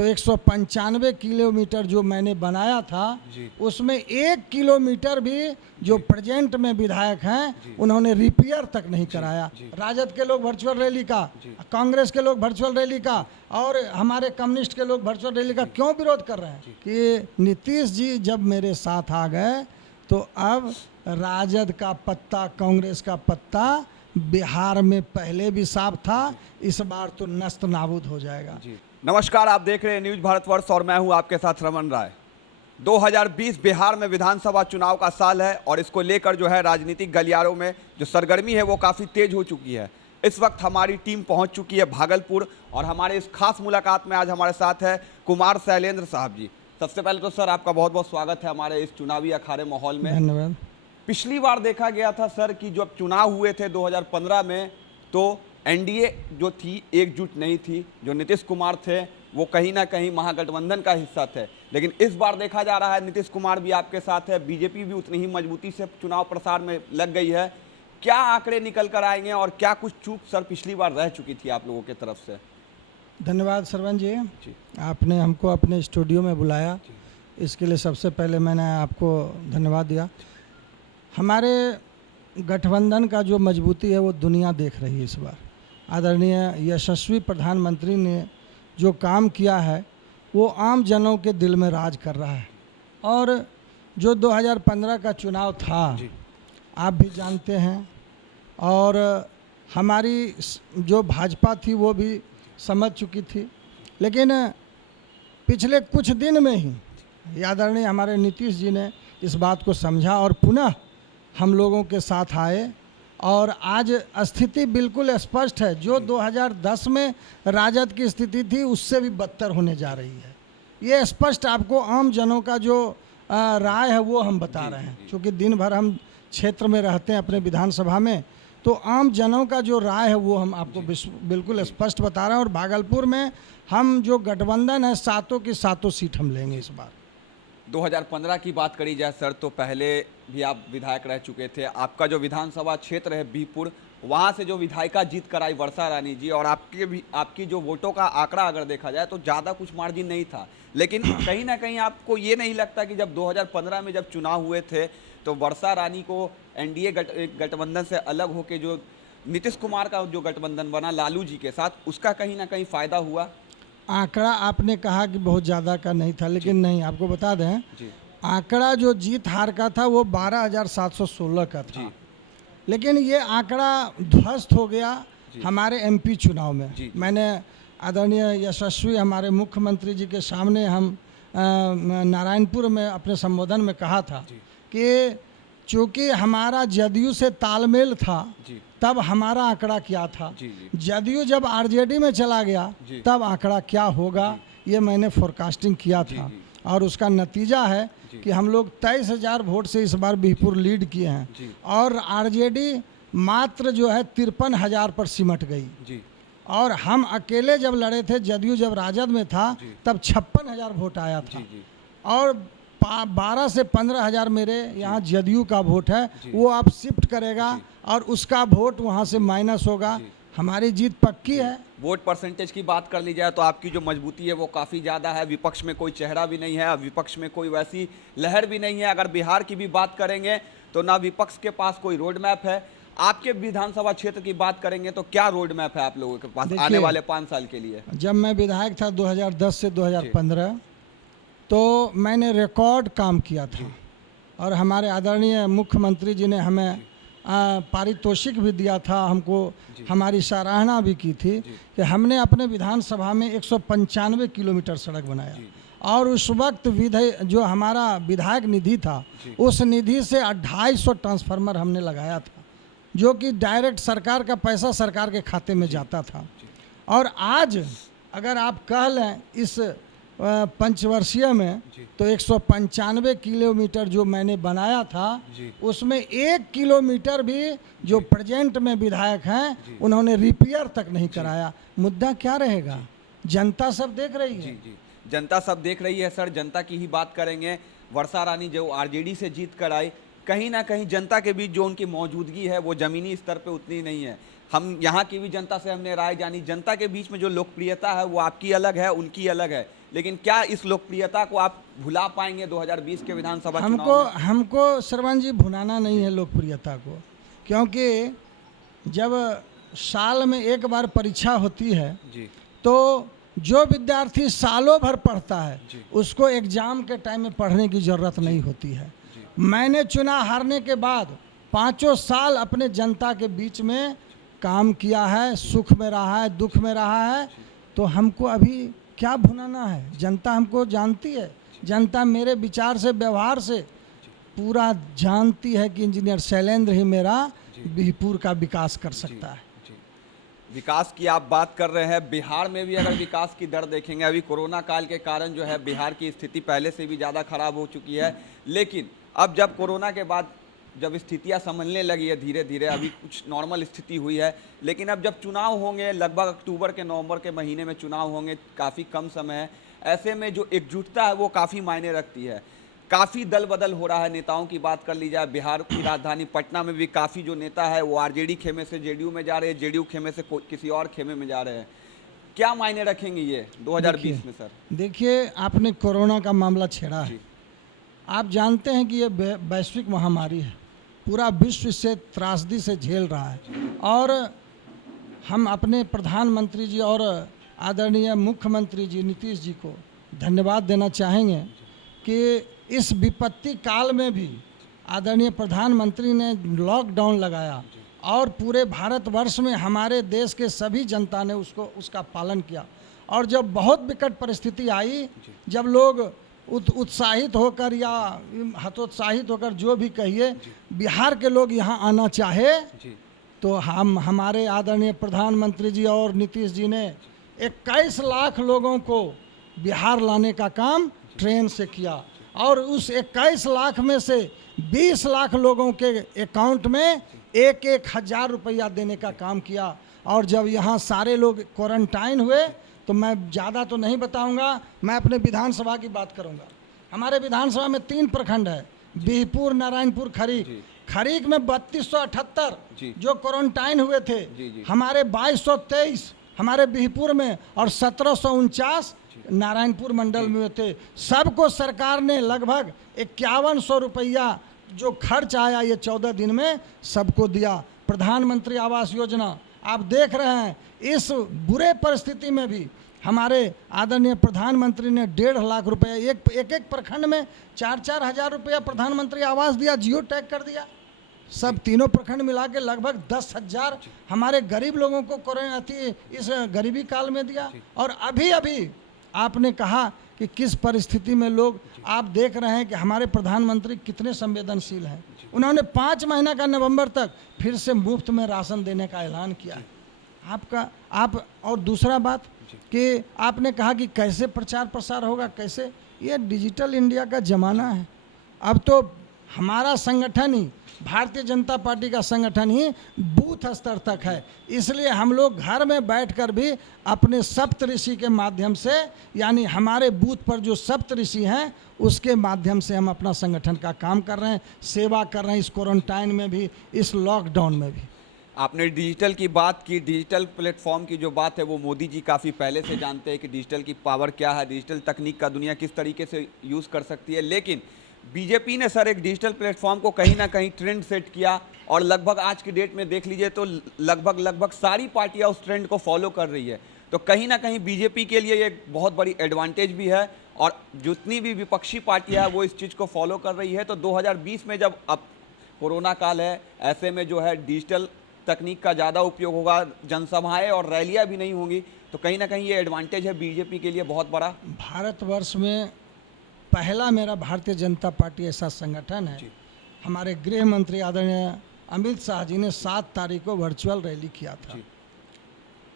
तो 195 किलोमीटर जो मैंने बनाया था उसमें 1 किलोमीटर भी जो प्रेजेंट में विधायक हैं उन्होंने रिपेयर तक नहीं कराया। राजद के लोग वर्चुअल रैली का, कांग्रेस के लोग वर्चुअल रैली का और हमारे कम्युनिस्ट के लोग वर्चुअल रैली का क्यों विरोध कर रहे हैं कि नीतीश जी जब मेरे साथ आ गए तो अब राजद का पत्ता, कांग्रेस का पत्ता बिहार में पहले भी साफ था, इस बार तो नस्त नाबूद हो जाएगा। नमस्कार, आप देख रहे हैं न्यूज भारतवर्ष और मैं हूं आपके साथ रमन राय। 2020 बिहार में विधानसभा चुनाव का साल है और इसको लेकर जो है राजनीतिक गलियारों में जो सरगर्मी है वो काफ़ी तेज हो चुकी है। इस वक्त हमारी टीम पहुंच चुकी है भागलपुर और हमारे इस खास मुलाकात में आज हमारे साथ है कुमार शैलेंद्र साहब जी। सबसे पहले तो सर आपका बहुत बहुत स्वागत है हमारे इस चुनावी अखाड़े माहौल में। धन्यवाद। पिछली बार देखा गया था सर कि जब चुनाव हुए थे 2015 में तो एनडीए जो थी एकजुट नहीं थी, जो नीतीश कुमार थे वो कहीं ना कहीं महागठबंधन का हिस्सा थे। लेकिन इस बार देखा जा रहा है नीतीश कुमार भी आपके साथ है, बीजेपी भी उतनी ही मजबूती से चुनाव प्रसार में लग गई है। क्या आंकड़े निकल कर आएंगे और क्या कुछ चूक सर पिछली बार रह चुकी थी आप लोगों की तरफ से? धन्यवाद सरवन जी, आपने हमको अपने स्टूडियो में बुलाया, इसके लिए सबसे पहले मैंने आपको धन्यवाद दिया। हमारे गठबंधन का जो मजबूती है वो दुनिया देख रही है। इस बार आदरणीय यशस्वी प्रधानमंत्री ने जो काम किया है वो आम जनों के दिल में राज कर रहा है। और जो 2015 का चुनाव था आप भी जानते हैं और हमारी जो भाजपा थी वो भी समझ चुकी थी, लेकिन पिछले कुछ दिन में ही आदरणीय हमारे नीतीश जी ने इस बात को समझा और पुनः हम लोगों के साथ आए और आज स्थिति बिल्कुल स्पष्ट है। जो 2010 में राजद की स्थिति थी उससे भी बदतर होने जा रही है। ये स्पष्ट आपको आम जनों का जो राय है वो हम बता रहे हैं, क्योंकि दिन भर हम क्षेत्र में रहते हैं अपने विधानसभा में, तो आम जनों का जो राय है वो हम आपको बिल्कुल स्पष्ट बता रहे हैं। और भागलपुर में हम जो गठबंधन है सातों की सातों सीट हम लेंगे इस बार। 2015 की बात करी जाए सर तो पहले भी आप विधायक रह चुके थे। आपका जो विधानसभा क्षेत्र है बीपुर, वहाँ से जो विधायिका जीत कर आई वर्षा रानी जी, और आपकी जो वोटों का आंकड़ा अगर देखा जाए तो ज़्यादा कुछ मार्जिन नहीं था। लेकिन कहीं ना कहीं आपको ये नहीं लगता कि जब 2015 में जब चुनाव हुए थे तो वर्षा रानी को एनडीए गठबंधन से अलग होकर जो नीतीश कुमार का जो गठबंधन बना लालू जी के साथ, उसका कहीं ना कहीं फ़ायदा हुआ? आंकड़ा आपने कहा कि बहुत ज़्यादा का नहीं था, लेकिन नहीं, आपको बता दें आंकड़ा जो जीत हार का था वो 12,716 का था। लेकिन ये आंकड़ा ध्वस्त हो गया हमारे एमपी चुनाव में। मैंने आदरणीय यशस्वी हमारे मुख्यमंत्री जी के सामने हम नारायणपुर में अपने संबोधन में कहा था कि चूँकि हमारा जदयू से तालमेल था तब हमारा आंकड़ा क्या था, जदयू जब आरजेडी में चला गया तब आंकड़ा क्या होगा, ये मैंने फोरकास्टिंग किया था। और उसका नतीजा है कि हम लोग 23,000 वोट से इस बार बीहपुर लीड किए हैं और आरजेडी मात्र जो है 53,000 पर सिमट गई। और हम अकेले जब लड़े थे, जदयू जब राजद में था तब 56,000 वोट आया था और 12 से 15,000 मेरे यहाँ जदयू का वोट है, वो आप शिफ्ट करेगा और उसका वोट वहाँ से माइनस होगा। हमारी जीत पक्की है। वोट परसेंटेज की बात कर ली जाए तो आपकी जो मजबूती है वो काफ़ी ज़्यादा है। विपक्ष में कोई चेहरा भी नहीं है, विपक्ष में कोई वैसी लहर भी नहीं है। अगर बिहार की भी बात करेंगे तो ना विपक्ष के पास कोई रोड मैप है। आपके विधानसभा क्षेत्र की बात करेंगे तो क्या रोड मैप है आप लोगों के पास आने वाले 5 साल के लिए? जब मैं विधायक था 2010 से 2015 तो मैंने रिकॉर्ड काम किया था और हमारे आदरणीय मुख्यमंत्री जी ने हमें पारितोषिक भी दिया था, हमको हमारी सराहना भी की थी कि हमने अपने विधानसभा में 195 किलोमीटर सड़क बनाया। और उस वक्त जो हमारा विधायक निधि था उस निधि से 250 ट्रांसफार्मर हमने लगाया था, जो कि डायरेक्ट सरकार का पैसा सरकार के खाते में जाता था। और आज अगर आप कह लें इस पंचवर्षीय में तो 195 किलोमीटर जो मैंने बनाया था उसमें 1 किलोमीटर भी जो प्रेजेंट में विधायक हैं उन्होंने रिपेयर तक नहीं कराया। मुद्दा क्या रहेगा? जनता सब देख रही है। जनता सब देख रही है सर। जनता की ही बात करेंगे। वर्षा रानी जो आरजेडी से जीत कर आई, कहीं ना कहीं जनता के बीच जो उनकी मौजूदगी है वो ज़मीनी स्तर पे उतनी नहीं है। हम यहाँ की भी जनता से हमने राय जानी, जनता के बीच में जो लोकप्रियता है वो आपकी अलग है, उनकी अलग है। लेकिन क्या इस लोकप्रियता को आप भुला पाएंगे 2020 के विधानसभा हमको चुनाव में? हमको श्रवण जी भुलाना नहीं है लोकप्रियता को, क्योंकि जब साल में एक बार परीक्षा होती है जी तो जो विद्यार्थी सालों भर पढ़ता है जी। उसको एग्जाम के टाइम में पढ़ने की ज़रूरत नहीं होती है। मैंने चुनाव हारने के बाद 5 साल अपने जनता के बीच में काम किया है, सुख में रहा है, दुख में रहा है, तो हमको अभी क्या भुलाना है? जनता हमको जानती है, जनता मेरे विचार से, व्यवहार से पूरा जानती है कि इंजीनियर शैलेंद्र ही मेरा बिहपुर का विकास कर सकता है। जी। विकास की आप बात कर रहे हैं, बिहार में भी अगर विकास की दर देखेंगे, अभी कोरोना काल के कारण जो है बिहार की स्थिति पहले से भी ज़्यादा खराब हो चुकी है, लेकिन अब जब कोरोना के बाद जब स्थितियां संभलने लगी है धीरे धीरे, अभी कुछ नॉर्मल स्थिति हुई है, लेकिन अब जब चुनाव होंगे, लगभग अक्टूबर के नवंबर के महीने में चुनाव होंगे, काफ़ी कम समय है, ऐसे में जो एकजुटता है वो काफ़ी मायने रखती है। काफ़ी दल बदल हो रहा है, नेताओं की बात कर ली जाए, बिहार की राजधानी पटना में भी काफ़ी जो नेता है वो आरजेडी खेमे से जेडीयू में जा रहे हैं, जेडीयू खेमे से किसी और खेमे में जा रहे हैं। क्या मायने रखेंगे ये 2020 में सर? देखिए, आपने कोरोना का मामला छेड़ा है। आप जानते हैं कि ये वैश्विक महामारी है, पूरा विश्व इससे त्रासदी से झेल रहा है, और हम अपने प्रधानमंत्री जी और आदरणीय मुख्यमंत्री जी नीतीश जी को धन्यवाद देना चाहेंगे कि इस विपत्ति काल में भी आदरणीय प्रधानमंत्री ने लॉकडाउन लगाया और पूरे भारतवर्ष में हमारे देश के सभी जनता ने उसका पालन किया। और जब बहुत विकट परिस्थिति आई, जब लोग उत्साहित होकर या हतोत्साहित होकर जो भी कहिए, बिहार के लोग यहाँ आना चाहे तो हमारे आदरणीय प्रधानमंत्री जी और नीतीश जी ने 21 लाख लोगों को बिहार लाने का काम ट्रेन से किया, और उस 21 लाख में से 20 लाख लोगों के अकाउंट में 1-1 हज़ार रुपया देने का काम किया। और जब यहाँ सारे लोग क्वारंटाइन हुए, तो मैं ज़्यादा तो नहीं बताऊंगा, मैं अपने विधानसभा की बात करूंगा। हमारे विधानसभा में 3 प्रखंड है, बिहपुर, नारायणपुर, खरीक। खरीक में 3278 जो क्वारंटाइन हुए थे, हमारे 2223 हमारे बिहपुर में, और 1749 नारायणपुर मंडल में थे। सबको सरकार ने लगभग 5100 रुपया जो खर्च आया ये 14 दिन में सबको दिया। प्रधानमंत्री आवास योजना आप देख रहे हैं, इस बुरे परिस्थिति में भी हमारे आदरणीय प्रधानमंत्री ने 1.5 लाख रुपया एक प्रखंड में 4-4 हज़ार रुपया प्रधानमंत्री आवास दिया, जियो टैग कर दिया। सब तीनों प्रखंड मिला के लगभग 10,000 हमारे गरीब लोगों को कोरोना इस गरीबी काल में दिया। और अभी आपने कहा कि किस परिस्थिति में लोग, आप देख रहे हैं कि हमारे प्रधानमंत्री कितने संवेदनशील हैं। उन्होंने 5 महीना का नवंबर तक फिर से मुफ्त में राशन देने का ऐलान किया है। और दूसरा बात कि आपने कहा कि कैसे प्रचार प्रसार होगा, कैसे, ये डिजिटल इंडिया का ज़माना है। अब तो हमारा संगठन ही, भारतीय जनता पार्टी का संगठन ही बूथ स्तर तक है, इसलिए हम लोग घर में बैठकर भी अपने सप्तऋषि के माध्यम से, यानी हमारे बूथ पर जो सप्तऋषि हैं उसके माध्यम से हम अपना संगठन का काम कर रहे हैं, सेवा कर रहे हैं, इस क्वारंटाइन में भी, इस लॉकडाउन में भी। आपने डिजिटल की बात की, डिजिटल प्लेटफॉर्म की जो बात है वो मोदी जी काफ़ी पहले से जानते हैं कि डिजिटल की पावर क्या है, डिजिटल तकनीक का दुनिया किस तरीके से यूज़ कर सकती है। लेकिन बीजेपी ने सर एक डिजिटल प्लेटफॉर्म को कहीं ना कहीं ट्रेंड सेट किया, और लगभग आज की डेट में देख लीजिए तो लगभग सारी पार्टियां उस ट्रेंड को फॉलो कर रही है। तो कहीं ना कहीं बीजेपी के लिए एक बहुत बड़ी एडवांटेज भी है, और जितनी भी विपक्षी पार्टियां हैं वो इस चीज़ को फॉलो कर रही है। तो 2020 में जब अब कोरोना काल है, ऐसे में जो है डिजिटल तकनीक का ज़्यादा उपयोग होगा, जनसभाएँ और रैलियाँ भी नहीं होंगी, तो कहीं ना कहीं ये एडवांटेज है बीजेपी के लिए बहुत बड़ा। भारतवर्ष में पहला मेरा भारतीय जनता पार्टी ऐसा संगठन है, हमारे गृह मंत्री आदरणीय अमित शाह जी ने 7 तारीख को वर्चुअल रैली किया था,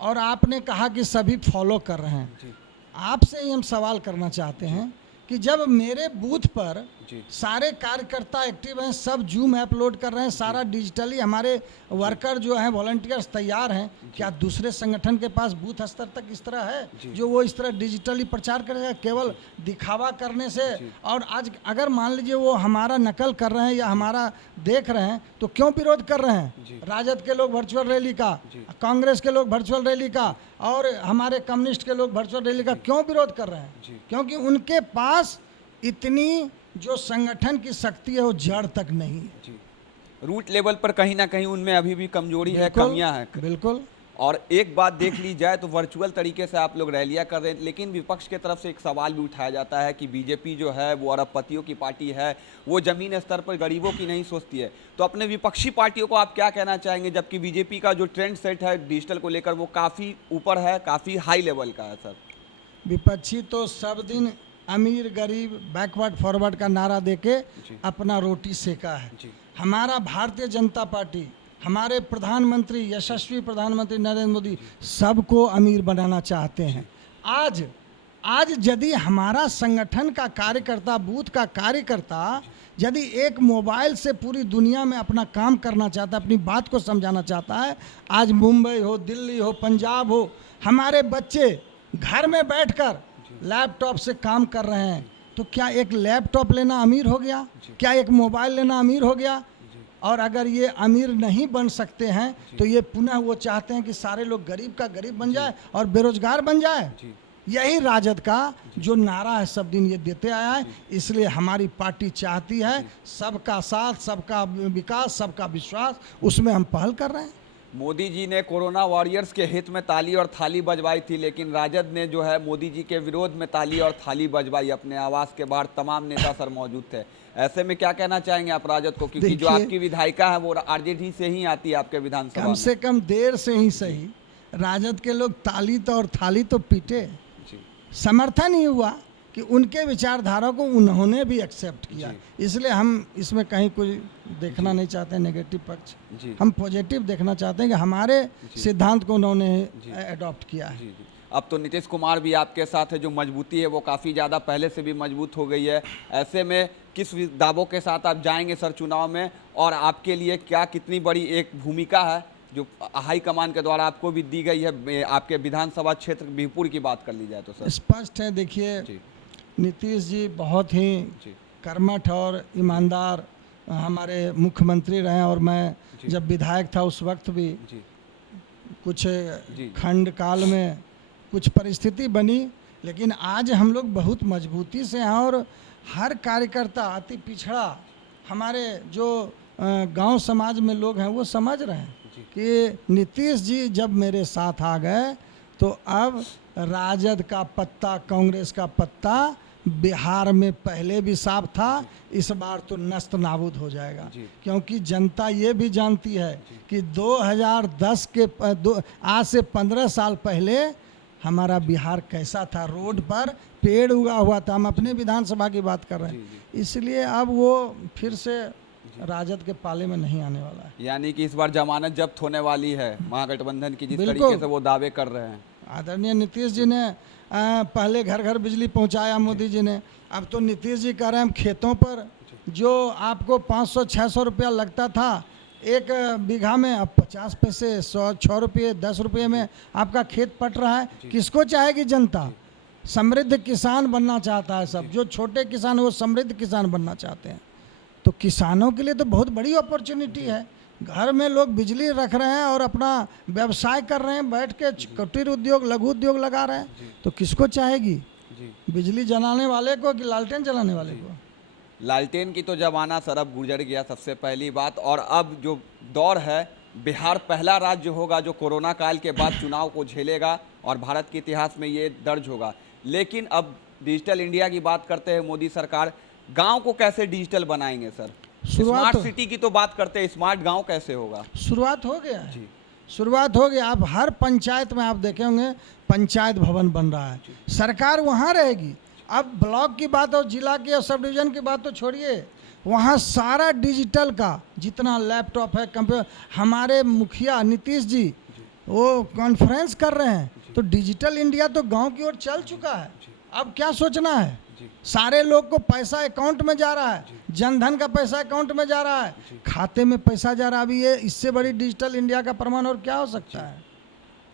और आपने कहा कि सभी फॉलो कर रहे हैं। आपसे ही हम सवाल करना चाहते हैं कि जब मेरे बूथ पर सारे कार्यकर्ता एक्टिव हैं, सब जूम ऐप लोड कर रहे हैं, सारा डिजिटली हमारे वर्कर जो हैं, वॉलंटियर्स तैयार हैं, क्या दूसरे संगठन के पास बूथ स्तर तक इस तरह है जो वो इस तरह डिजिटली प्रचार करेगा केवल दिखावा करने से? और आज अगर मान लीजिए वो हमारा नकल कर रहे हैं या हमारा देख रहे हैं तो क्यों विरोध कर रहे हैं? राजद के लोग वर्चुअल रैली का, कांग्रेस के लोग वर्चुअल रैली का, और हमारे कम्युनिस्ट के लोग वर्चुअल रैली का क्यों विरोध कर रहे जी। हैं? क्योंकि उनके पास इतनी जो संगठन की शक्ति है वो जड़ तक नहीं है। जी, रूट लेवल पर कहीं ना कहीं उनमें अभी भी कमजोरी है, बिल्कुल, कमियां हैं। बिल्कुल। और एक बात देख ली जाए तो वर्चुअल तरीके से आप लोग रैलियां कर रहे हैं, लेकिन विपक्ष की तरफ से एक सवाल भी उठाया जाता है कि बीजेपी जो है वो अरबपतियों की पार्टी है, वो जमीन स्तर पर गरीबों की नहीं सोचती है। तो अपने विपक्षी पार्टियों को आप क्या कहना चाहेंगे, जबकि बीजेपी का जो ट्रेंड सेट है डिजिटल को लेकर वो काफ़ी ऊपर है, काफ़ी हाई लेवल का है सर? विपक्षी तो सब दिन अमीर गरीब बैकवर्ड फॉरवर्ड का नारा देके जी। अपना रोटी सेका है। जी। हमारा भारतीय जनता पार्टी, हमारे प्रधानमंत्री यशस्वी प्रधानमंत्री नरेंद्र मोदी सबको अमीर बनाना चाहते हैं। आज यदि हमारा संगठन का कार्यकर्ता, बूथ का कार्यकर्ता यदि एक मोबाइल से पूरी दुनिया में अपना काम करना चाहता है, अपनी बात को समझाना चाहता है, आज मुंबई हो, दिल्ली हो, पंजाब हो, हमारे बच्चे घर में बैठकर लैपटॉप से काम कर रहे हैं, तो क्या एक लैपटॉप लेना अमीर हो गया? क्या एक मोबाइल लेना अमीर हो गया? और अगर ये अमीर नहीं बन सकते हैं तो ये पुनः वो चाहते हैं कि सारे लोग गरीब का गरीब बन जाए और बेरोजगार बन जाए। यही राजद का जो नारा है सब दिन ये देते आया है। इसलिए हमारी पार्टी चाहती है सबका साथ, सबका विकास, सबका विश्वास, उसमें हम पहल कर रहे हैं। मोदी जी ने कोरोना वॉरियर्स के हित में ताली और थाली बजवाई थी, लेकिन राजद ने जो है मोदी जी के विरोध में ताली और थाली बजवाई। अपने आवास के बाहर तमाम नेता सर मौजूद थे। ऐसे में क्या कहना चाहेंगे आप राजद को, क्योंकि जो आपकी विधायिका है वो आरजेडी से ही आती है आपके विधानसभा कम से कम देर से ही सही राजद के लोग ताली तो और थाली तो पीटे। समर्थन ही हुआ कि उनके विचारधारा को उन्होंने भी एक्सेप्ट किया। इसलिए हम इसमें कहीं कुछ देखना नहीं चाहते नेगेटिव पक्ष, हम पॉजिटिव देखना चाहते हैं कि हमारे सिद्धांत को उन्होंने अडॉप्ट किया है। अब तो नीतीश कुमार भी आपके साथ है, जो मजबूती है वो काफ़ी ज़्यादा पहले से भी मजबूत हो गई है। ऐसे में किस दावों के साथ आप जाएंगे सर चुनाव में, और आपके लिए क्या कितनी बड़ी एक भूमिका है जो हाई कमान के द्वारा आपको भी दी गई है? आपके विधानसभा क्षेत्र बीहपुर की बात कर ली जाए तो सर स्पष्ट है। देखिए, नीतीश जी बहुत ही कर्मठ और ईमानदार हमारे मुख्यमंत्री रहे, और मैं जब विधायक था उस वक्त भी कुछ खंड काल में कुछ परिस्थिति बनी, लेकिन आज हम लोग बहुत मजबूती से हैं। और हर कार्यकर्ता, अति पिछड़ा हमारे जो गांव समाज में लोग हैं वो समझ रहे हैं कि नीतीश जी जब मेरे साथ आ गए तो अब राजद का पत्ता, कांग्रेस का पत्ता बिहार में पहले भी साफ था, इस बार तो नस्त नाबूद हो जाएगा। क्योंकि जनता ये भी जानती है कि 2010 के आज से 15 साल पहले हमारा बिहार कैसा था, रोड पर पेड़ उगा हुआ था। हम अपने विधानसभा की बात कर रहे हैं, इसलिए अब वो फिर से राजद के पाले में नहीं आने वाला है। यानी कि इस बार जमानत जब्त होने वाली है महागठबंधन की, जिस तरीके से वो दावे कर रहे हैं। आदरणीय नीतीश जी ने पहले घर घर बिजली पहुंचाया मोदी जी ने, अब तो नीतीश जी कह रहे हैं खेतों पर जो आपको 500-600 रुपया लगता था एक बीघा में, अब 50 पैसे, 100 रुपये, 10 रुपये में आपका खेत पट रहा है। किसको चाहेगी जनता? समृद्ध किसान बनना चाहता है सब। जो छोटे किसान वो समृद्ध किसान बनना चाहते हैं। तो किसानों के लिए तो बहुत बड़ी अपॉर्चुनिटी है। घर में लोग बिजली रख रहे हैं और अपना व्यवसाय कर रहे हैं, बैठ के कुटीर उद्योग, लघु उद्योग लगा रहे हैं। तो किसको चाहेगी? बिजली जलाने वाले को कि लालटेन जलाने वाले को? लालटेन की तो जमाना सर अब गुजर गया, सबसे पहली बात। और अब जो दौर है, बिहार पहला राज्य होगा जो कोरोना काल के बाद चुनाव को झेलेगा और भारत के इतिहास में ये दर्ज होगा। लेकिन अब डिजिटल इंडिया की बात करते हैं मोदी सरकार, गांव को कैसे डिजिटल बनाएंगे सर? स्मार्ट सिटी की तो बात करते हैं, स्मार्ट गांव कैसे होगा? शुरुआत हो गया है, शुरुआत हो गया। आप हर पंचायत में आप देखे होंगे पंचायत भवन बन रहा है, सरकार वहाँ रहेगी। अब ब्लॉक की बात और जिला की और सब डिवीजन की बात तो छोड़िए, वहाँ सारा डिजिटल का जितना लैपटॉप है, कंप्यूटर, हमारे मुखिया नीतीश जी वो कॉन्फ्रेंस कर रहे हैं। तो डिजिटल इंडिया तो गांव की ओर चल चुका है। अब क्या सोचना है? सारे लोग को पैसा अकाउंट में जा रहा है, जनधन का पैसा अकाउंट में जा रहा है, खाते में पैसा जा रहा है। अभी ये इससे बड़ी डिजिटल इंडिया का प्रमाण और क्या हो सकता है?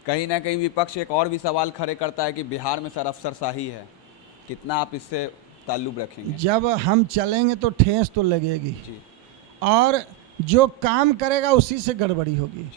कहीं ना कहीं विपक्ष एक और भी सवाल खड़े करता है कि बिहार में सर अफसरशाही है, कितना आप इससे ताल्लुक रखेंगे? जब हम चलेंगे तो ठेस तो लगेगी, और जो काम करेगा उसी से गड़बड़ी होगी।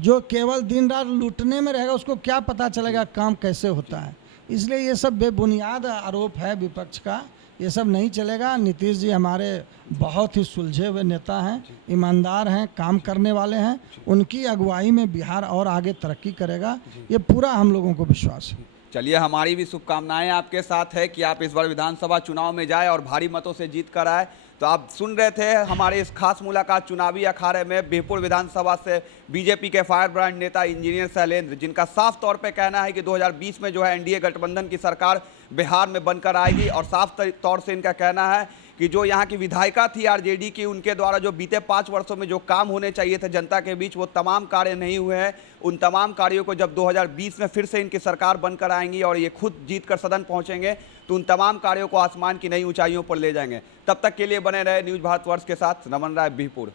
जो केवल दिन रात लूटने में रहेगा उसको क्या पता चलेगा काम कैसे होता है। इसलिए ये सब बेबुनियाद आरोप है विपक्ष का, ये सब नहीं चलेगा। नीतीश जी हमारे बहुत ही सुलझे हुए नेता हैं, ईमानदार हैं, काम करने वाले हैं। उनकी अगुवाई में बिहार और आगे तरक्की करेगा, ये पूरा हम लोगों को विश्वास है। चलिए, हमारी भी शुभकामनाएं आपके साथ है कि आप इस बार विधानसभा चुनाव में जाए और भारी मतों से जीत कर आए। तो आप सुन रहे थे हमारे इस खास मुलाकात चुनावी अखाड़े में बिहपुर विधानसभा से बीजेपी के फायर ब्रांड नेता इंजीनियर शैलेंद्र, जिनका साफ तौर पे कहना है कि 2020 में जो है एनडीए गठबंधन की सरकार बिहार में बनकर आएगी। और साफ तौर से इनका कहना है कि जो यहाँ की विधायिका थी आरजेडी की, उनके द्वारा जो बीते 5 वर्षों में जो काम होने चाहिए थे जनता के बीच, वो तमाम कार्य नहीं हुए हैं। उन तमाम कार्यों को जब 2020 में फिर से इनकी सरकार बनकर आएंगी और ये खुद जीत कर सदन पहुंचेंगे, तो उन तमाम कार्यों को आसमान की नई ऊंचाइयों पर ले जाएंगे। तब तक के लिए बने रहे न्यूज़ भारतवर्ष के साथ। नमन राय, बिहपुर।